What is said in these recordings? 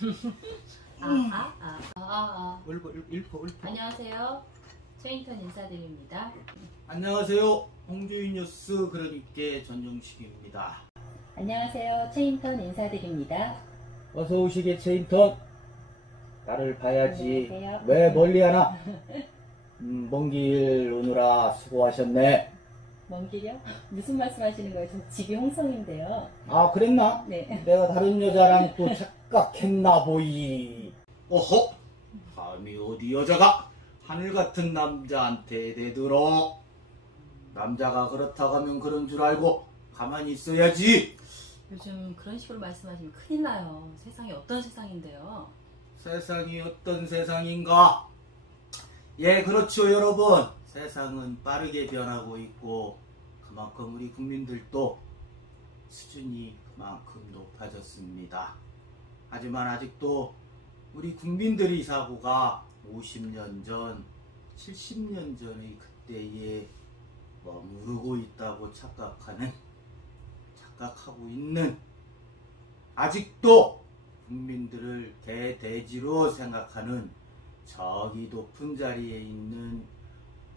읊어. 안녕하세요. 최인턴 인사드립니다. 안녕하세요. 홍주인 뉴스 그러니까 전용식입니다. 안녕하세요. 최인턴 인사드립니다. 어서 오시게 최인턴. 나를 봐야지. 안녕하세요. 왜 멀리 하나? 먼 길 오느라 수고하셨네. 먼 길이요? 무슨 말씀 하시는 거예요? 저 집이 홍성인데요. 아, 그랬나? 네. 내가 다른 여자랑 또 착각했나 보이. 어허? 감히 어디 여자가 하늘 같은 남자한테 대들어? 남자가 그렇다고 하면 그런 줄 알고 가만히 있어야지. 요즘 그런 식으로 말씀하시면 큰일 나요. 세상이 어떤 세상인데요? 세상이 어떤 세상인가? 예, 그렇죠, 여러분. 세상은 빠르게 변하고 있고 그만큼 우리 국민들도 수준이 그만큼 높아졌습니다. 하지만 아직도 우리 국민들의 사고가 50년 전, 70년 전의 그때에 머무르고 있다고 착각하고 있는, 아직도 국민들을 개돼지로 생각하는 저기 높은 자리에 있는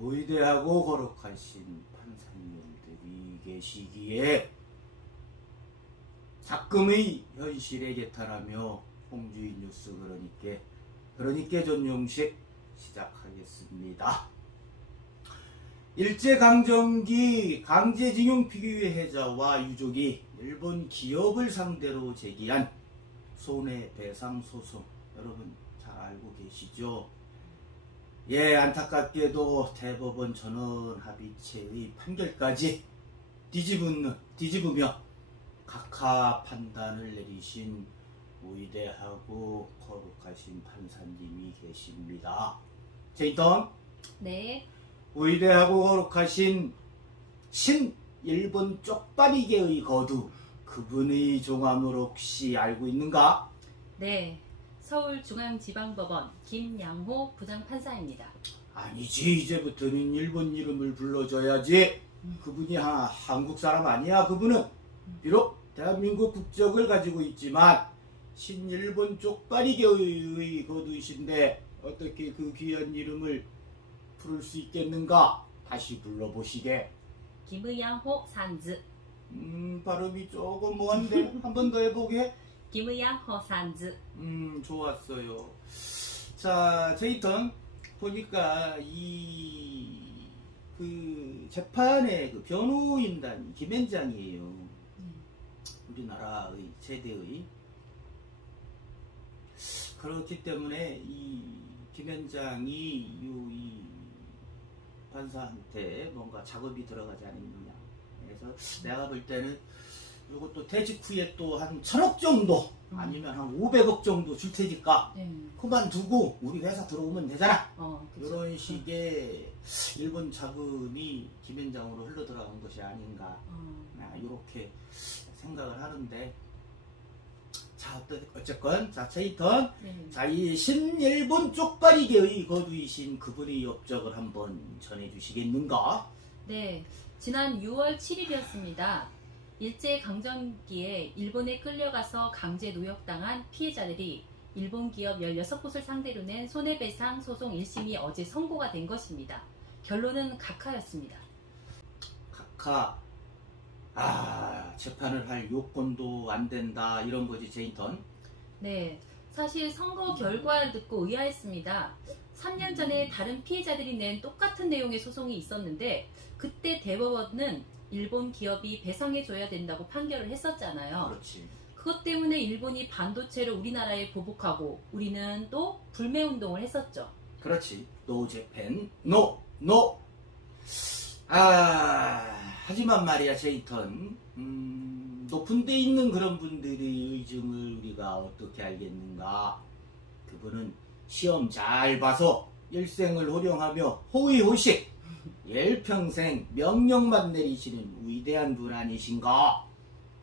위대하고 거룩하신 판사님들이 계시기에 작금의 현실에 개탄하며 홍주인 뉴스 그러니까 전용식 시작하겠습니다. 일제강점기 강제징용 피해자와 유족이 일본 기업을 상대로 제기한 손해배상 소송, 여러분 잘 알고 계시죠? 예, 안타깝게도 대법원 전원 합의체의 판결까지 뒤집으며 각하 판단을 내리신 위대하고 거룩하신 판사님이 계십니다. 제이턴. 네. 위대하고 거룩하신 일본 쪽발이계의 거두, 그분의 종함을 혹시 알고 있는가? 네. 서울중앙지방법원 김양호 부장판사입니다. 아니지, 이제부터는 일본 이름을 불러줘야지. 그분이 한국 사람 아니야. 그분은 비록 대한민국 국적을 가지고 있지만 신일본 쪽발이계의 거두이신데 어떻게 그 귀한 이름을 부를 수 있겠는가? 다시 불러보시게. 김의양호 산즈. 발음이 조금 먼데 한 번 더 해보게. 김의양호 산즈. 좋았어요. 자, 제이턴 보니까 그 재판의 그 변호인단 김앤장이에요. 우리나라의 최대의. 그렇기 때문에 이 김앤장이 이 판사한테 뭔가 작업이 들어가지 않았느냐. 그래서 내가 볼 때는 이것도 퇴직 후에 또 한 1,000억 정도 아니면 한 500억 정도 줄 테니까 그만두고 우리 회사 들어오면 되잖아. 이런 식의 일본 자금이 김앤장으로 흘러들어간 것이 아닌가, 이렇게 생각을 하는데, 자, 어쨌건 자, 제이턴. 자, 이 신일본 쪽발이계의 거두이신 그분의 업적을 한번 전해주시겠는가? 네. 지난 6월 7일이었습니다. 일제강점기에 일본에 끌려가서 강제 노역당한 피해자들이 일본 기업 16곳을 상대로 낸 손해배상 소송 1심이 어제 선고가 된 것입니다. 결론은 각하였습니다. 각하. 재판을 할 요건도 안 된다, 이런 거지, 제이턴? 네. 사실 선거 결과를 듣고 의아했습니다. 3년 전에 다른 피해자들이 낸 똑같은 내용의 소송이 있었는데 그때 대법원은 일본 기업이 배상해줘야 된다고 판결을 했었잖아요. 그렇지. 그것 때문에 일본이 반도체를 우리나라에 보복하고 우리는 또 불매운동을 했었죠. 그렇지. 노 재팬, 노. 하지만 말이야, 제이턴. 높은 데 있는 그런 분들의 의중을 우리가 어떻게 알겠는가? 그분은 시험 잘 봐서 일생을 호령하며 호의호식 일평생 명령만 내리시는 위대한 분 아니신가?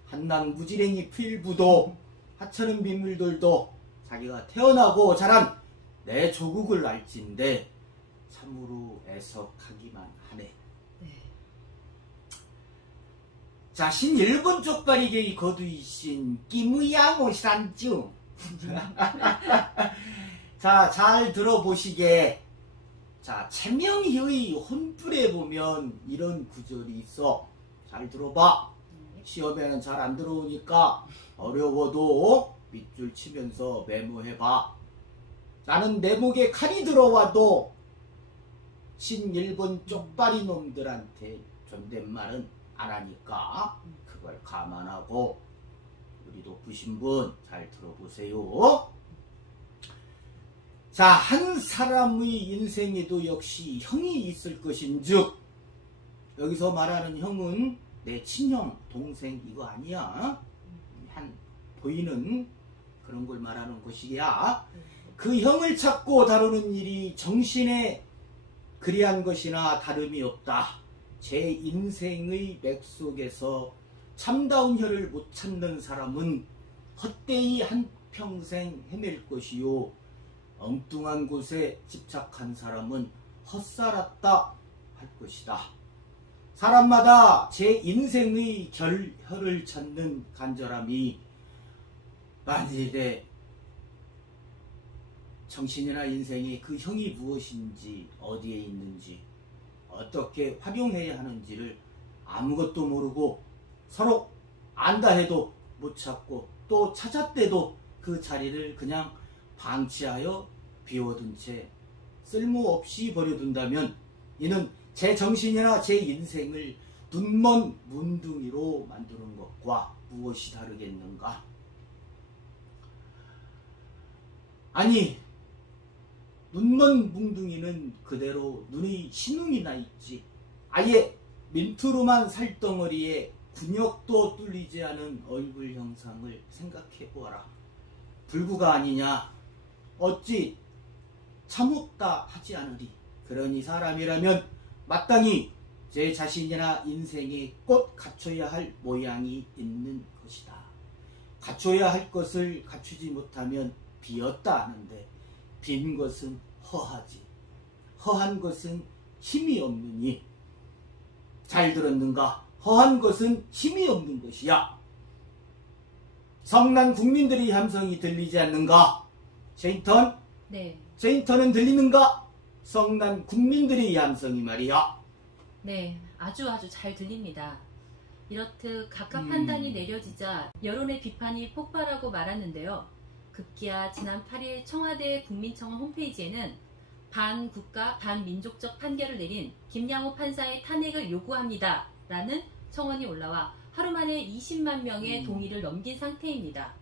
한낱 무지랭이 필부도 하찮은 빗물들도 자기가 태어나고 자란 내 조국을 알진데 참으로 애석하기만 하네. 자, 신일본 쪽발이계의 거두이신 김의양호 산주, 자, 잘 들어보시게. 자, 채명희의 혼불에 보면 이런 구절이 있어. 잘 들어봐. 시험에는 잘 안 들어오니까 어려워도 밑줄 치면서 메모해봐. 나는 내 목에 칼이 들어와도 신일본 쪽발이 놈들한테 존댓말은 안 하니까 그걸 감안하고 우리 높으신 분 잘 들어보세요. 자, 한 사람의 인생에도 역시 형이 있을 것인즉, 여기서 말하는 형은 내 친형, 동생 이거 아니야. 한 보이는 그런 걸 말하는 것이야. 그 형을 찾고 다루는 일이 정신에 그리한 것이나 다름이 없다. 제 인생의 맥 속에서 참다운 혀를 못 찾는 사람은 헛되이 한평생 헤맬 것이요, 엉뚱한 곳에 집착한 사람은 헛살았다 할 것이다. 사람마다 제 인생의 혀를 찾는 간절함이 만일에 정신이나 인생이 그 형이 무엇인지, 어디에 있는지, 어떻게 활용해야 하는지를 아무것도 모르고 서로 안다 해도 못 찾고 또 찾았대도 그 자리를 그냥 방치하여 비워둔 채 쓸모없이 버려둔다면 이는 제 정신이나 제 인생을 눈먼 문둥이로 만드는 것과 무엇이 다르겠는가? 아니, 눈먼 뭉둥이는 그대로 눈이 신웅이 나 있지. 아예 민투로만 살덩어리에 근육도 뚫리지 않은 얼굴 형상을 생각해 보아라. 불구가 아니냐? 어찌 참없다 하지 않으리. 그러니 사람이라면 마땅히 제 자신이나 인생에 꼭 갖춰야 할 모양이 있는 것이다. 갖춰야 할 것을 갖추지 못하면 비었다 하는데 빈 것은 허하지. 허한 것은 힘이 없느니. 잘 들었는가? 허한 것은 힘이 없는 것이야. 성난 국민들의 함성이 들리지 않는가? 제인턴? 네. 제인턴은 들리는가? 성난 국민들의 함성이 말이야. 네, 아주 잘 들립니다. 이렇듯 각각 판단이 내려지자 여론의 비판이 폭발하고 말았는데요. 급기야 지난 8일 청와대 국민청원 홈페이지에는 반국가 반민족적 판결을 내린 김양호 판사의 탄핵을 요구합니다 라는 청원이 올라와 하루 만에 20만 명의 동의를 넘긴 상태입니다.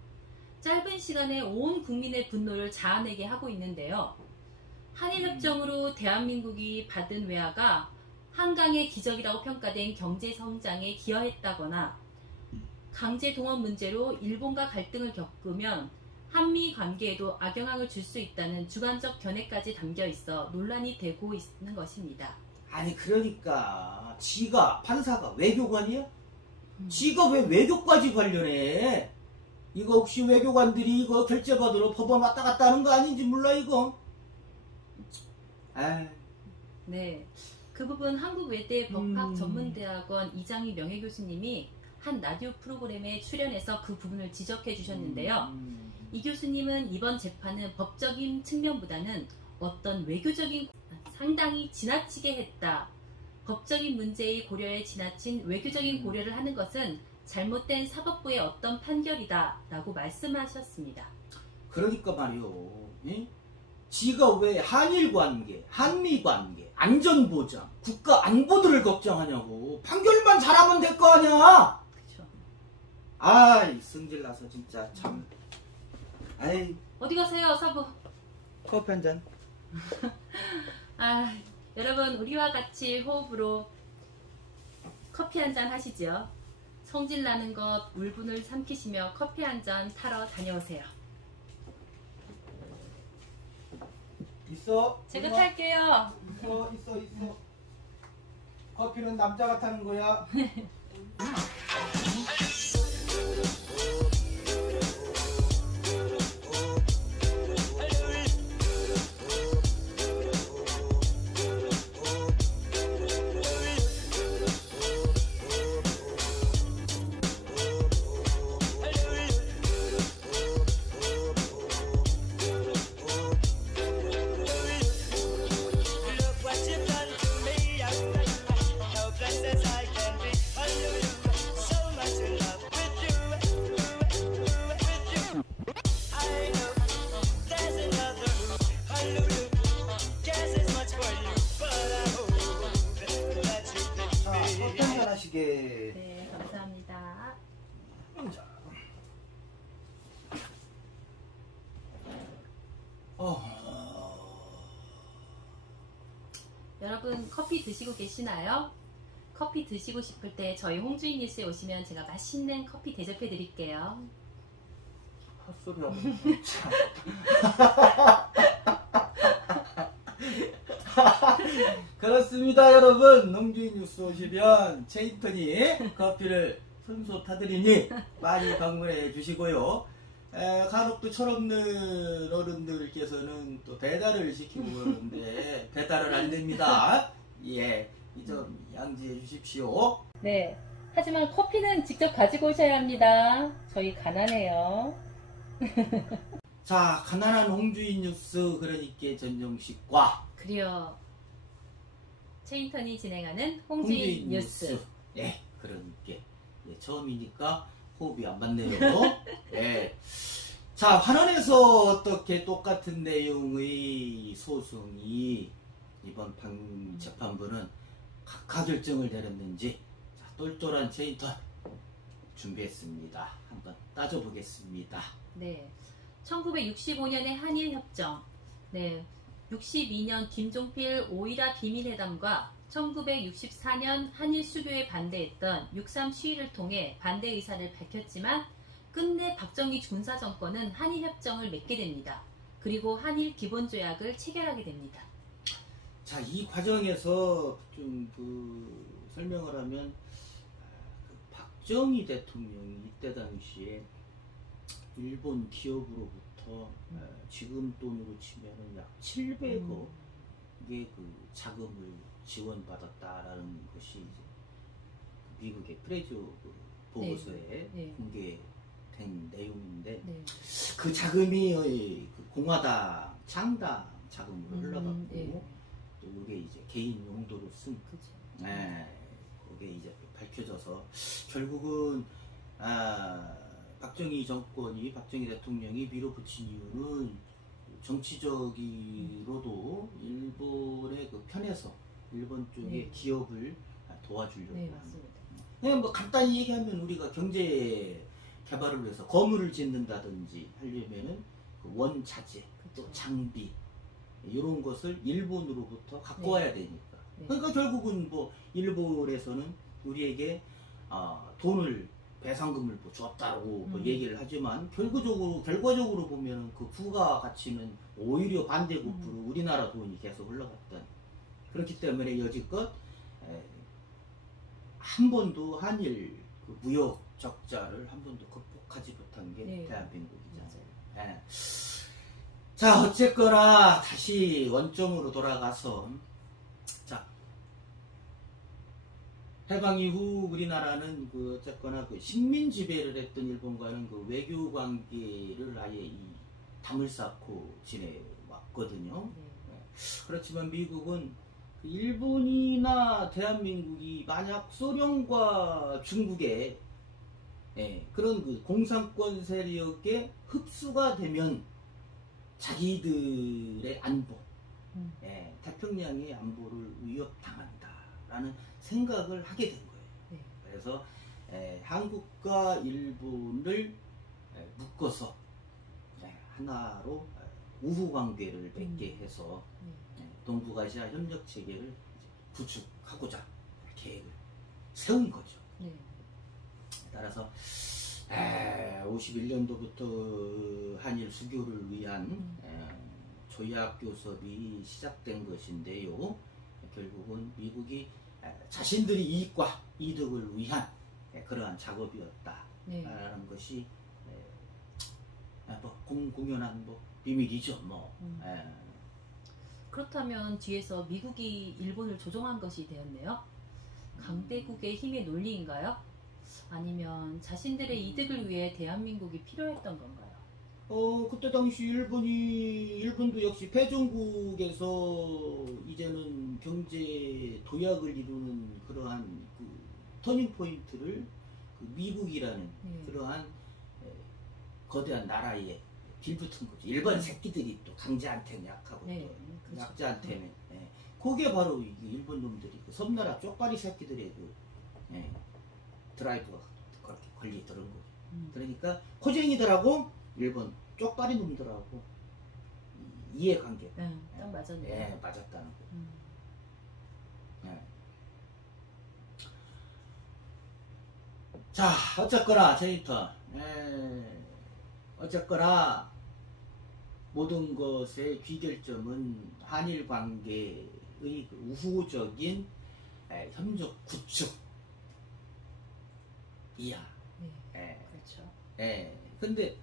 짧은 시간에 온 국민의 분노를 자아내게 하고 있는데요. 한일협정으로 대한민국이 받은 외화가 한강의 기적이라고 평가된 경제성장에 기여했다거나 강제동원 문제로 일본과 갈등을 겪으면 한미 관계에도 악영향을 줄 수 있다는 주관적 견해까지 담겨 있어 논란이 되고 있는 것입니다. 아니 그러니까 지가 판사가 외교관이야? 지가 왜 외교까지 관련해? 이거 혹시 외교관들이 이거 결제받으러 법원 왔다 갔다 하는 거 아닌지 몰라 이거? 아. 네, 그 부분 한국외대 법학전문대학원 이장희 명예교수님이 한 라디오 프로그램에 출연해서 그 부분을 지적해 주셨는데요. 이 교수님은 이번 재판은 법적인 측면보다는 어떤 외교적인 상당히 지나치게 했다. 법적인 문제의 고려에 지나친 외교적인 고려를 하는 것은 잘못된 사법부의 어떤 판결이다 라고 말씀하셨습니다. 그러니까 말이요. 예? 지가 왜 한일 관계, 한미 관계, 안전보장, 국가 안보들을 걱정하냐고. 판결만 잘하면 될 거 아니야. 그렇죠. 아이 승질나서 진짜 참. 아이. 어디 가세요 사부? 커피 한 잔. 아, 여러분 우리와 같이 호흡으로 커피 한 잔 하시죠. 성질 나는 것 울분을 삼키시며 커피 한 잔 타러 다녀오세요. 있어? 제가 탈게요. 있어. 커피는 남자가 타는 거야. 자. 여러분 커피 드시고 계시나요? 커피 드시고 싶을 때 저희 홍주인 뉴스에 오시면 제가 맛있는 커피 대접해 드릴게요. 헛소리 하고 그렇습니다. 여러분 홍주인 뉴스 오시면 체인턴이 커피를 손수 타드리니 많이 방문해 주시고요. 간혹 또 철없는 어른들께서는 또 배달을 시키고 그러는데 배달은 안 됩니다. 예, 이 점 양지해 주십시오. 네, 하지만 커피는 직접 가지고 오셔야 합니다. 저희 가난해요. 자, 가난한 홍주인 뉴스 그러니까 전정식과 그리요 체인턴이 진행하는 홍주인 뉴스. 예, 그러니까 예, 처음이니까 호흡이 안 맞네요. 예. 자, 환원에서 어떻게 똑같은 내용의 소송이 이번 재판부는 각하 결정을 내렸는지 자, 똘똘한 체인턴 준비했습니다. 한번 따져보겠습니다. 네, 1965년의 한일협정, 네, 62년 김종필 오이라 비밀회담과 1964년 한일 수교에 반대했던 6.3 시위를 통해 반대 의사를 밝혔지만 끝내 박정희 군사정권은 한일협정을 맺게 됩니다. 그리고 한일 기본조약을 체결하게 됩니다. 자, 이 과정에서 좀 설명을 하면 박정희 대통령이 이때 당시에 일본 기업으로부터 지금 돈으로 치면은 약 700억의 그 자금을 지원받았다라는 것이 이제 미국의 프레조 보고서에 네. 공개된 내용인데 네. 그 자금이 그 공화당 창당 자금으로 흘러갔고 네. 또 이게 이제 개인 용도로 쓴 그쵸. 이게 이제 밝혀져서 결국은 박정희 정권이 박정희 대통령이 밀어붙인 이유는 정치적으로도 일본의 그 편에서 일본 쪽의 네. 기업을 도와주려고 네, 합니다. 맞습니다. 그냥 뭐 간단히 얘기하면 우리가 경제 개발을 위해서 건물을 짓는다든지 하려면은 그 원자재, 또 그쵸. 장비 이런 것을 일본으로부터 갖고 네. 와야 되니까. 네. 그러니까 결국은 뭐 일본에서는 우리에게 돈을 배상금을 뭐 줬다고 뭐 얘기를 하지만 결과적으로 보면 그 부가 가치는 오히려 반대급부로 우리나라 돈이 계속 흘러갔던. 그렇기 때문에 여지껏 한 번도 한일 그 무역 적자를 한 번도 극복하지 못한 게 네. 대한민국이잖아요. 예. 자, 어쨌거나 다시 원점으로 돌아가서 자, 해방 이후 우리나라는 그 어쨌거나 그 식민 지배를 했던 일본과는 그 외교 관계를 아예 담을 쌓고 지내왔거든요. 네. 그렇지만 미국은 일본이나 대한민국이 만약 소련과 중국의 그런 그 공산권 세력에 흡수가 되면 자기들의 안보, 태평양의 안보를 위협당한다라는 생각을 하게 된 거예요. 네. 그래서 한국과 일본을 묶어서 하나로 우호 관계를 맺게 해서 동북아시아 협력 체계를 구축하고자 계획을 세운 거죠. 네. 따라서 51년도부터 한일 수교를 위한 조약 교섭이 시작된 것인데요. 결국은 미국이 자신들의 이익과 이득을 위한 그러한 작업이었다라는 것이 뭐 공공연한 뭐 비밀이죠. 뭐. 그렇다면 뒤에서 미국이 일본을 조종한 것이 되었네요. 강대국의 힘의 논리인가요? 아니면 자신들의 이득을 위해 대한민국이 필요했던 건가요? 그때 당시 일본도 역시 패전국에서 이제는 경제 도약을 이루는 그러한 그 터닝 포인트를 그 미국이라는 그러한 거대한 나라에 빌붙은 거죠. 일본 새끼들이 또 강자한테는 약하고 또 그렇죠. 약자한테는 그게 바로 일본 놈들이 그 섬나라 쪽발이 새끼들의 그 드라이브가 그렇게 걸리더란 거죠. 그러니까 코쟁이들하고 일본 쪽발이 놈들하고 이해관계. 딱 맞았네요. 예, 맞았다는 거. 예. 자, 어쨌거나 제니터. 어쨌거나 모든 것의 귀결점은 한일 관계의 우호적인 협력 구축 이야. 그렇죠. 근데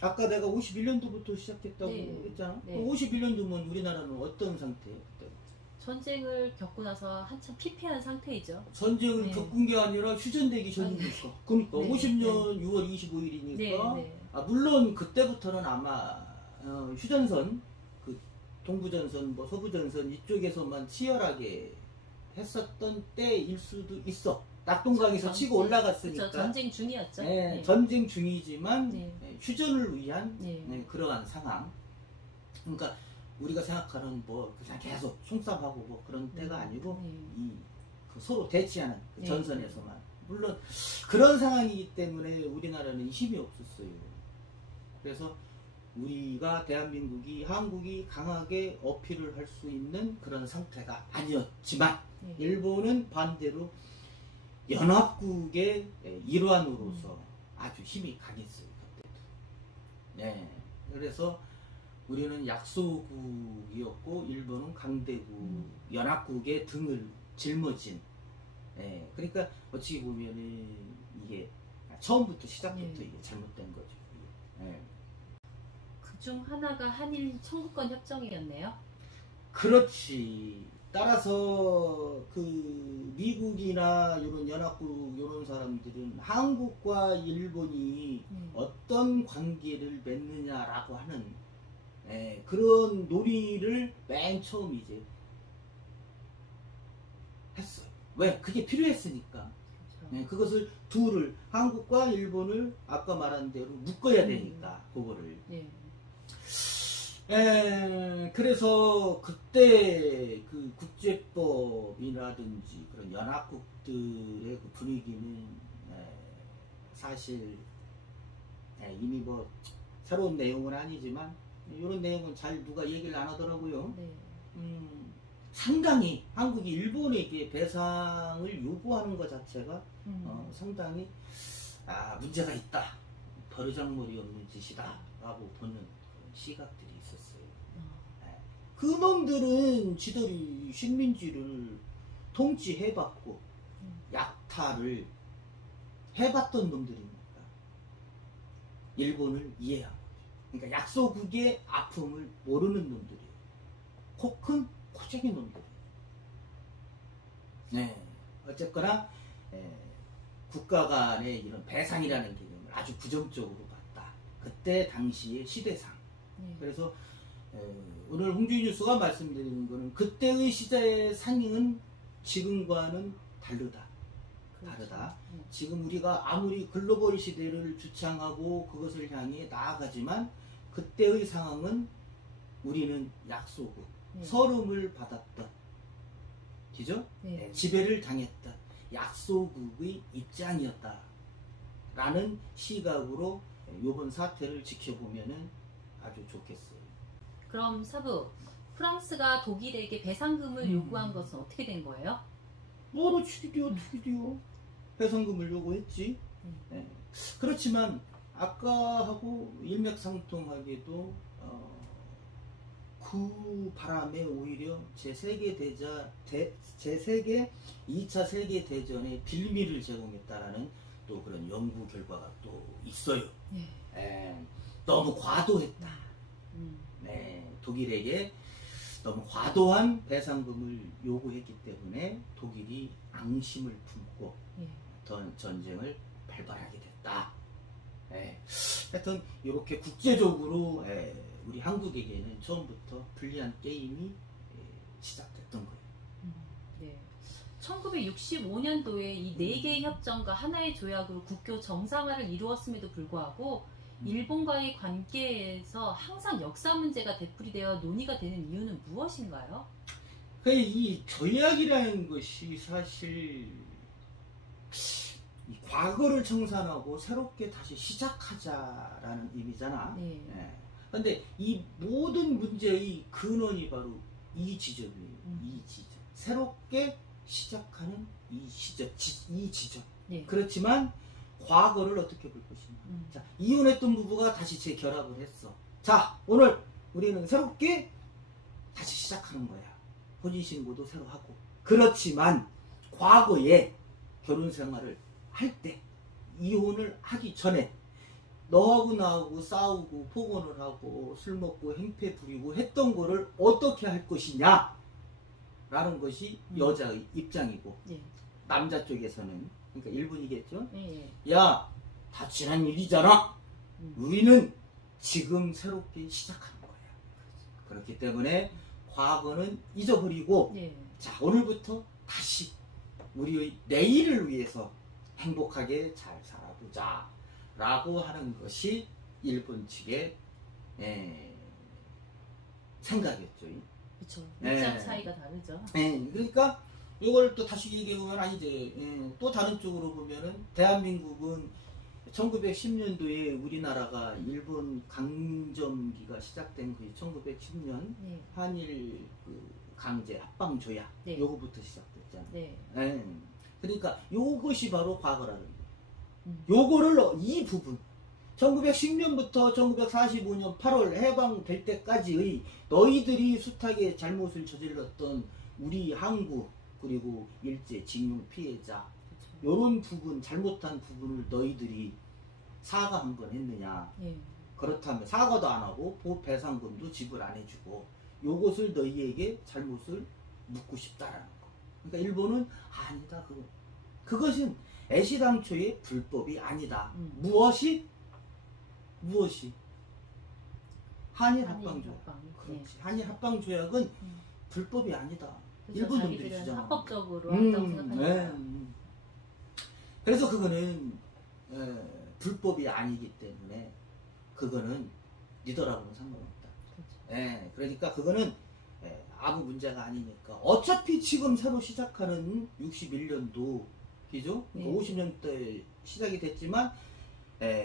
아까 내가 51년도부터 시작했다고 했잖아. 51년도면 우리나라는 어떤 상태예요? 그때? 전쟁을 겪고 나서 한참 피폐한 상태이죠. 전쟁을 겪은 게 아니라 휴전되기 전이니까. 그러니까 50년 6월 25일이니까. 물론 그때부터는 아마 휴전선, 그 동부전선, 뭐 서부전선 이쪽에서만 치열하게 했었던 때일 수도 있어. 낙동강에서 치고 올라갔으니까. 그쵸, 전쟁 중이었죠. 전쟁 중이지만 휴전을 위한 그러한 상황. 그러니까 우리가 생각하는 뭐 그냥 계속 총싸움하고 뭐 그런 때가 아니고 그 서로 대치하는 그 전선에서만. 물론 그런 상황이기 때문에 우리나라는 힘이 없었어요. 그래서 우리가 대한민국이 한국이 강하게 어필을 할 수 있는 그런 상태가 아니었지만 일본은 반대로 연합국의 일환으로서 아주 힘이 강했어요. 그때도. 그래서 우리는 약소국이었고 일본은 강대국, 연합국의 등을 짊어진. 그러니까 어찌 보면은 이게 처음부터 시작부터 이게 잘못된 거죠. 그중 하나가 한일 청구권 협정이었네요. 그렇지. 따라서 그 미국이나 이런 연합국 이런 사람들은 한국과 일본이 어떤 관계를 맺느냐라고 하는 그런 논의를 맨 처음 이제 했어요. 왜? 그게 필요했으니까. 그렇죠. 그것을 둘을 한국과 일본을 아까 말한 대로 묶어야 되니까 그거를. 그래서 그때 그 국제법이라든지 그런 연합국들의 그 분위기는 사실 이미 뭐 새로운 내용은 아니지만 이런 내용은 잘 누가 얘기를 안 하더라고요. 상당히 한국이 일본에게 배상을 요구하는 것 자체가 상당히 문제가 있다. 버르장머리 없는 짓이다 라고 보는 그런 시각들이 있었어요. 그 놈들은 지들이 식민지를 통치해봤고 약탈을 해봤던 놈들이니까 일본을 이해한 거죠. 그러니까 약소국의 아픔을 모르는 놈들이에요. 코큰 코쟁이 놈들. 어쨌거나 국가 간의 이런 배상이라는 개념을 아주 부정적으로 봤다. 그때 당시의 시대상. 그래서 오늘 홍준희 뉴스가 말씀드리는 것은 그때의 시대의 상황은 지금과는 다르다. 다르다. 지금 우리가 아무리 글로벌 시대를 주창하고 그것을 향해 나아가지만 그때의 상황은 우리는 약소국, 서름을 받았던, 그죠? 지배를 당했던 약소국의 입장이었다. 라는 시각으로 이번 사태를 지켜보면 아주 좋겠어요. 그럼 사부, 프랑스가 독일에게 배상금을 요구한 것은 어떻게 된 거예요? 뭐로 치디디오 배상금을 요구했지. 그렇지만 아까하고 일맥상통하게도 그 바람에 오히려 제2차 세계대전의 빌미를 제공했다라는 또 그런 연구 결과가 또 있어요. 너무 과도했다. 독일에게 너무 과도한 배상금을 요구했기 때문에 독일이 앙심을 품고 전쟁을 발발하게 됐다. 하여튼 이렇게 국제적으로 우리 한국에게는 처음부터 불리한 게임이 시작됐던 거예요. 1965년도에 이 4개의 협정과 하나의 조약으로 국교 정상화를 이루었음에도 불구하고 일본과의 관계에서 항상 역사 문제가 되풀이되어 논의가 되는 이유는 무엇인가요? 이 조약이라는 것이 사실 이 과거를 청산하고 새롭게 다시 시작하자라는 의미잖아. 네. 그런데 이 모든 문제의 근원이 바로 이 지점이에요. 이 지점. 새롭게 시작하는 이 지점. 네. 그렇지만 과거를 어떻게 볼 것이냐. 자, 이혼했던 부부가 다시 재결합을 했어. 자, 오늘 우리는 새롭게 다시 시작하는 거야. 혼인신고도 새로 하고. 그렇지만 과거에 결혼 생활을 할 때, 이혼을 하기 전에 너하고 나하고 싸우고 폭언을 하고 술 먹고 행패 부리고 했던 거를 어떻게 할 것이냐 라는 것이 여자의 입장이고, 네. 남자 쪽에서는, 그러니까 일본이겠죠. 네. 야, 다 지난 일이잖아. 우리는 지금 새롭게 시작하는 거야. 그렇기 때문에 과거는 잊어버리고, 네. 자, 오늘부터 다시 우리의 내일을 위해서 행복하게 잘 살아보자 라고 하는 것이 일본 측의 생각이었죠. 그렇죠. 입장 차이가 다르죠. 그러니까 이걸 또 다시 얘기해보면 이제 또 다른 쪽으로 보면은 대한민국은 1910년도에 우리나라가 일본 강점기가 시작된 그 1910년 네. 한일 그 강제 합방 조약, 네. 요거부터 시작됐잖아요. 네. 그러니까 요것이 바로 과거라는 거예요. 요거를 이 부분 1910년부터 1945년 8월 해방될 때까지의 너희들이 숱하게 잘못을 저질렀던 우리 한국 그리고 일제 징용 피해자 요런 부분, 잘못한 부분을 너희들이 사과 한 번 했느냐. 그렇다면 사과도 안 하고 배상금도 지불 안 해주고 요것을 너희에게 잘못을 묻고 싶다라는 거. 그러니까 일본은 아니다. 그것은 애시당초의 불법이 아니다. 무엇이? 한일 합방조약. 그렇지. 한일 합방조약은 불법이 아니다. 일본 놈들이 주장하는 합법적으로 한다고 생각합니다. 그래서 그거는 불법이 아니기 때문에 그거는 니더라고는 상관없다. 그렇죠. 그러니까 그거는 아무 문제가 아니니까. 어차피 지금 새로 시작하는 61년도 기죠? 50년대 시작이 됐지만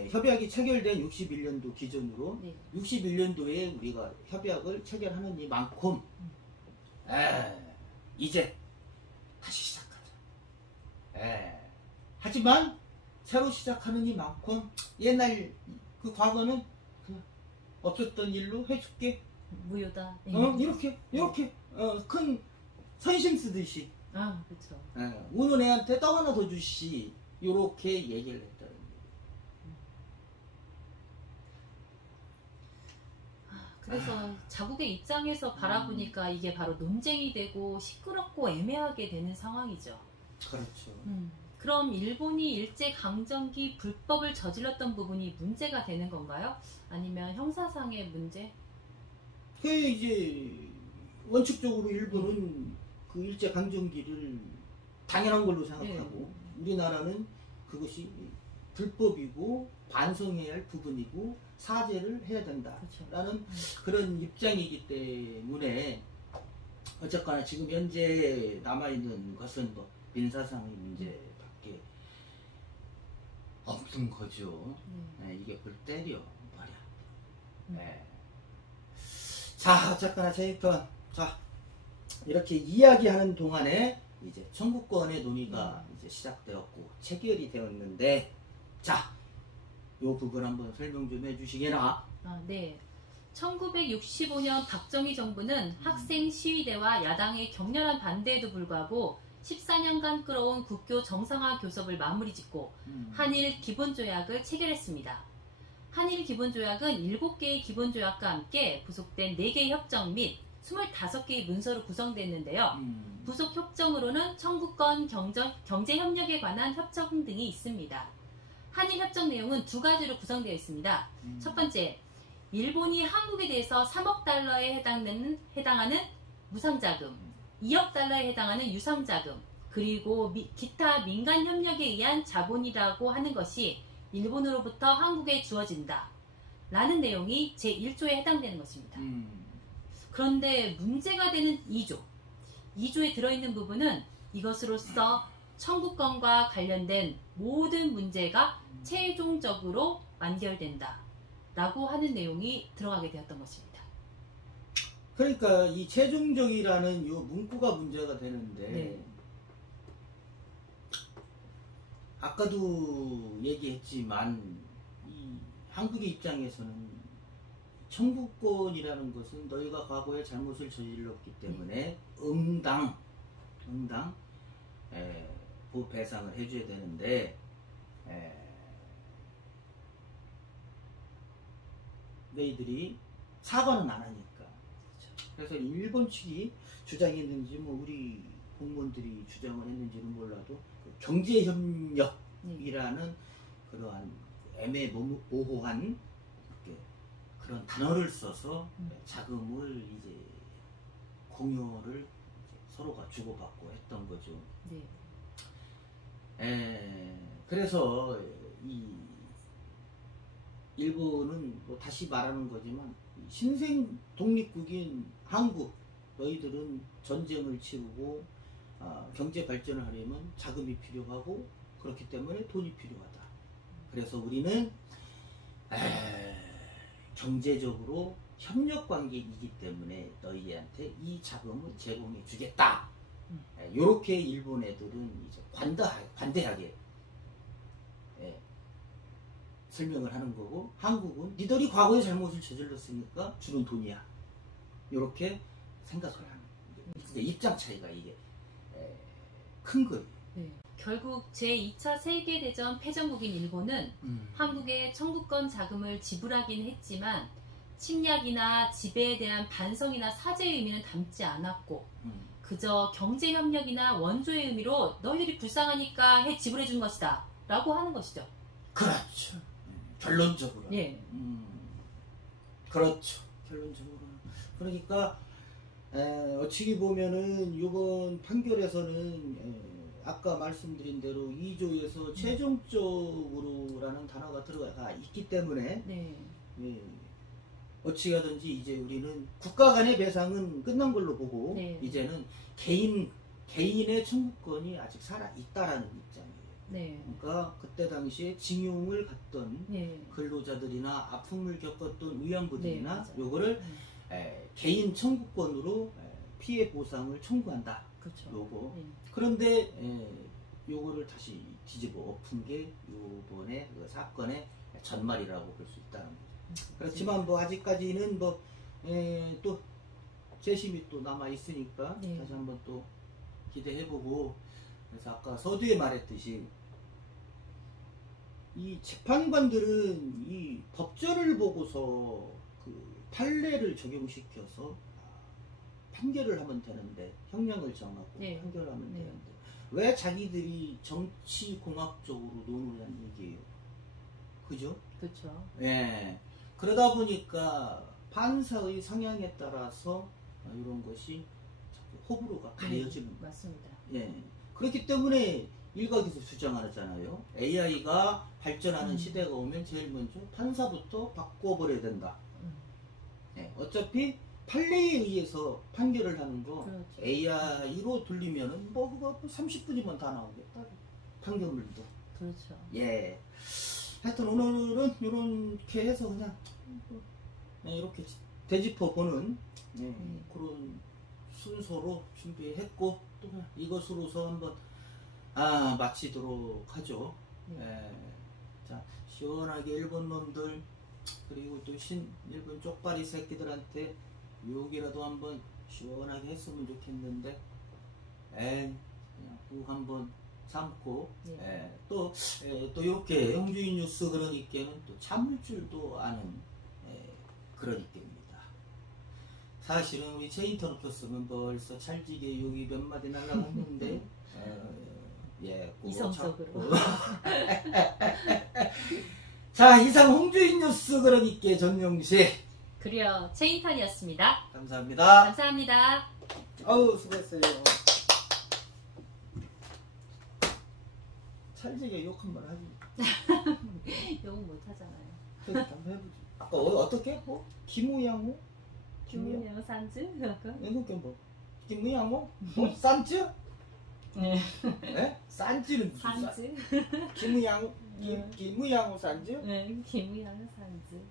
협약이 체결된 61년도 기준으로 61년도에 우리가 협약을 체결하는 이만큼 이제 다시 시작하자. 하지만 새로 시작하는 이만큼 옛날 그 과거는 그냥 없었던 일로 해줄게. 무효다. 이렇게 큰 선심 쓰듯이. 그렇죠. 우는 애한테 떡 하나 더 주시. 이렇게 얘기를 했다는 거예요. 그래서 자국의 입장에서 바라보니까 이게 바로 논쟁이 되고 시끄럽고 애매하게 되는 상황이죠. 그렇죠. 그럼 일본이 일제강점기 불법을 저질렀던 부분이 문제가 되는 건가요? 아니면 형사상의 문제? 이제 원칙적으로 일본은 그 일제강점기를 당연한 걸로 생각하고 우리나라는 그것이 불법이고 반성해야 할 부분이고 사죄를 해야 된다라는 그런 입장이기 때문에 어쨌거나 지금 현재 남아있는 것은 뭐 민사상의 문제밖에 없는 거죠. 이게 그걸 때려 버려. 자, 어쨌거나 제이턴, 자 이렇게 이야기하는 동안에 이제 청구권의 논의가 이제 시작되었고 체결이 되었는데, 자, 요 부분 한번 설명 좀 해주시게나. 네. 1965년 박정희 정부는 학생 시위대와 야당의 격렬한 반대에도 불구하고 14년간 끌어온 국교 정상화 교섭을 마무리 짓고 한일 기본조약을 체결했습니다. 한일 기본조약은 7개의 기본조약과 함께 부속된 4개의 협정 및 25개의 문서로 구성됐는데요. 부속 협정으로는 청구권, 경제협력에 관한 협정 등이 있습니다. 한일 협정 내용은 2가지로 구성되어 있습니다. 첫 번째, 일본이 한국에 대해서 3억 달러에 해당하는 무상자금, 2억 달러에 해당하는 유상자금, 그리고 기타 민간 협력에 의한 자본이라고 하는 것이 일본으로부터 한국에 주어진다 라는 내용이 제1조에 해당되는 것입니다. 그런데 문제가 되는 2조에 들어있는 부분은 이것으로써 청구권과 관련된 모든 문제가 최종적으로 완결된다 라고 하는 내용이 들어가게 되었던 것입니다. 그러니까 이 최종적이라는 이 문구가 문제가 되는데 네. 아까도 얘기했지만 이 한국의 입장에서는 청구권이라는 것은 너희가 과거에 잘못을 저질렀기 때문에 응당 배상을 해줘야 되는데 너희들이 사과는 안 하니까. 그래서 일본 측이 주장했는지 뭐 우리 공무원들이 주장을 했는지는 몰라도 그 경제협력이라는 그러한 애매모호한 그런 단어를 써서 자금을 이제 공여를 이제 서로가 주고받고 했던 거죠. 네. 그래서 이 일본은 뭐 다시 말하는 거지만 신생 독립국인 한국 너희들은 전쟁을 치르고 경제 발전을 하려면 자금이 필요하고 그렇기 때문에 돈이 필요하다. 그래서 우리는 경제적으로 협력 관계이기 때문에 너희한테 이 자금을 제공해 주겠다. 이렇게 일본 애들은 이제 관대하게 설명을 하는 거고, 한국은 니들이 과거에 잘못을 저질렀으니까 주는 돈이야. 이렇게 생각을 하는 거예요. 입장 차이가 이게 큰 거예요. 네. 결국 제2차 세계대전 패전국인 일본은 한국에 청구권 자금을 지불하긴 했지만 침략이나 지배에 대한 반성이나 사죄의 의미는 담지 않았고 그저 경제협력이나 원조의 의미로 너희들이 불쌍하니까 지불해 준 것이다 라고 하는 것이죠. 그렇죠. 결론적으로. 예. 그렇죠. 결론적으로. 그러니까 어찌 보면은 이번 판결에서는 아까 말씀드린 대로 2조에서 최종적으로라는 단어가 들어가 있기 때문에 네. 어찌 하든지 이제 우리는 국가 간의 배상은 끝난 걸로 보고 네. 이제는 개인의 청구권이 아직 살아있다라는 입장이에요. 네. 그러니까 그때 당시에 징용을 갔던 네. 근로자들이나 아픔을 겪었던 위안부들이나 네, 요거를 개인 청구권으로 피해 보상을 청구한다. 그렇죠. 요거. 네. 그런데 요거를 다시 뒤집어 엎은 게 요번에 그 사건의 전말이라고 볼 수 있다는 거죠. 그렇지만 뭐 아직까지는 뭐 또 재심이 또 남아 있으니까 네. 다시 한번 또 기대해보고, 그래서 아까 서두에 말했듯이 이 재판관들은 이 법전을 보고서 그 판례를 적용시켜서 판결을 하면 되는데, 형량을 정하고 네. 판결하면 네. 되는데 왜 자기들이 정치공학적으로 노느냐는 얘기예요. 그죠? 그렇죠. 예. 그러다 보니까 판사의 성향에 따라서 이런 것이 자꾸 호불호가 가려지는 거예요. 맞습니다. 예. 그렇기 때문에 일각에서 주장하잖아요. AI가 발전하는 시대가 오면 제일 먼저 판사부터 바꿔버려야 된다. 예. 어차피 판례에 의해서 판결을 하는 거 그렇죠. AI로 돌리면은 뭐 그거 30분이면 다 나오겠다. 판결물도. 그렇죠. 예. 하여튼 오늘은 이렇게 해서 그냥 이렇게 되짚어 보는 그런 순서로 준비했고, 또 이것으로서 한번 마치도록 하죠. 자, 시원하게 일본 놈들 그리고 또 일본 쪽발이 새끼들한테 욕이라도 한번 시원하게 했으면 좋겠는데 그냥 꼭 한번 참고 또 이렇게 홍주인 뉴스 그러니까는 또 참을 줄도 아는 그러니까입니다. 사실은 우리 제 인터넷 켰으면 벌써 찰지게 욕이 몇 마디 날라갔는데 이성적으로. 자, 이상 홍주인 뉴스 그러니까 전용식 그래요. 체인탄이었습니다. 감사합니다. 감사합니다. 아우 수고했어요. 찰지게 욕 한 번 하지. 욕은 못 하잖아요. 한번 해보지. 아까 어떻게? 뭐? 김우양호? 김우양 산즈? 이거 뭐? 김우양호? 뭐? 산즈? 네. 네? 산지는 무슨 산지? 김우양 산지? 네, 김우양 산지.